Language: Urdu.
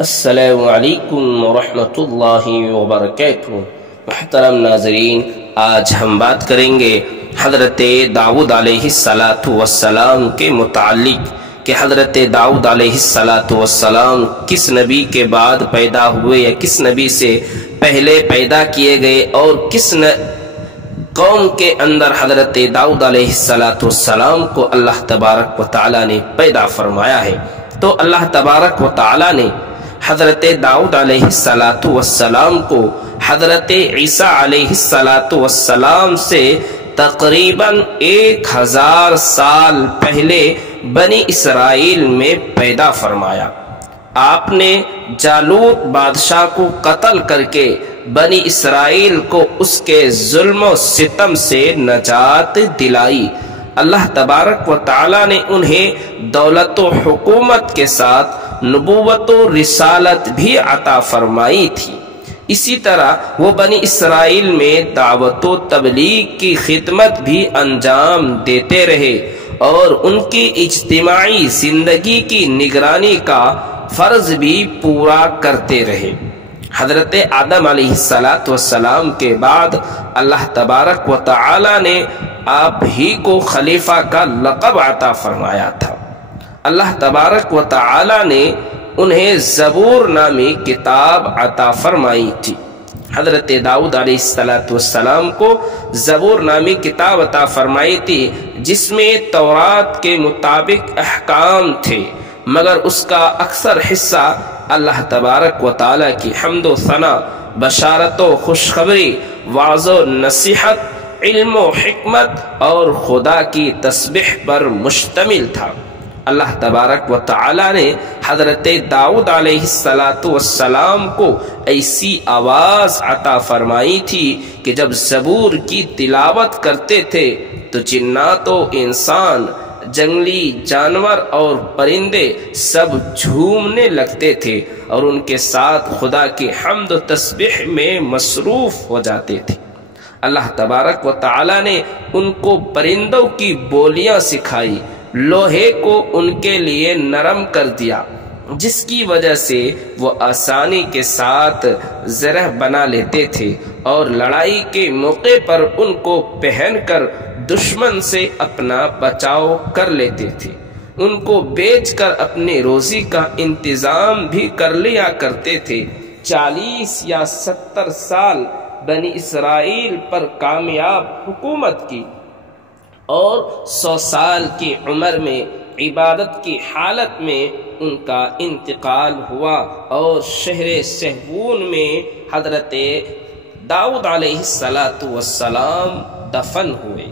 السلام علیکم ورحمۃ اللہ وبرکاتہ۔ محترم ناظرین، آج ہم بات کریں گے حضرت داؤد علیہ السلام کے متعلق کہ حضرت داؤد علیہ السلام کس نبی کے بعد پیدا ہوئے یا کس نبی سے پہلے پیدا کیے گئے اور کس قوم کے اندر حضرت داؤد علیہ السلام کو اللہ تبارک و تعالی نے پیدا فرمایا ہے۔ تو اللہ تبارک و تعالی نے حضرت داؤد علیہ السلام کو حضرت عیسیٰ علیہ السلام سے تقریباً 1000 سال پہلے بنی اسرائیل میں پیدا فرمایا۔ آپ نے جالوت بادشاہ کو قتل کر کے بنی اسرائیل کو اس کے ظلم و ستم سے نجات دلائی۔ اللہ تبارک و تعالی نے انہیں دولت و حکومت کے ساتھ نبوت و رسالت بھی عطا فرمائی تھی۔ اسی طرح وہ بنی اسرائیل میں دعوت و تبلیغ کی خدمت بھی انجام دیتے رہے اور ان کی اجتماعی زندگی کی نگرانی کا فرض بھی پورا کرتے رہے۔ حضرت آدم علیہ السلام کے بعد اللہ تبارک و تعالی نے آپ ہی کو خلیفہ کا لقب عطا فرمایا تھا۔ اللہ تبارک و تعالی نے انہیں زبور نامی کتاب عطا فرمائی تھی۔ حضرت داؤد علیہ السلام کو زبور نامی کتاب عطا فرمائی تھی جس میں تورات کے مطابق احکام تھے، مگر اس کا اکثر حصہ اللہ تبارک و تعالی کی حمد و ثنا، بشارت و خوشخبری، وعظ و نصیحت، علم و حکمت اور خدا کی تسبیح پر مشتمل تھا۔ اللہ تبارک و تعالی نے حضرت داؤد علیہ السلام کو ایسی آواز عطا فرمائی تھی کہ جب زبور کی تلاوت کرتے تھے تو جنات و انسان، جنگلی جانور اور پرندے سب جھومنے لگتے تھے اور ان کے ساتھ خدا کی حمد و تسبیح میں مصروف ہو جاتے تھے۔ اللہ تبارک و تعالی نے ان کو پرندوں کی بولیاں سکھائی، لوہے کو ان کے لیے نرم کر دیا جس کی وجہ سے وہ آسانی کے ساتھ زرہ بنا لیتے تھے اور لڑائی کے موقع پر ان کو پہن کر دشمن سے اپنا بچاؤ کر لیتے تھے۔ ان کو بیچ کر اپنی روزی کا انتظام بھی کر لیا کرتے تھے۔ 40 یا 70 سال بنی اسرائیل پر کامیاب حکومت کی اور 100 سال کی عمر میں عبادت کی حالت میں ان کا انتقال ہوا اور شہر سہبون میں حضرت داؤد علیہ السلام دفن ہوئے۔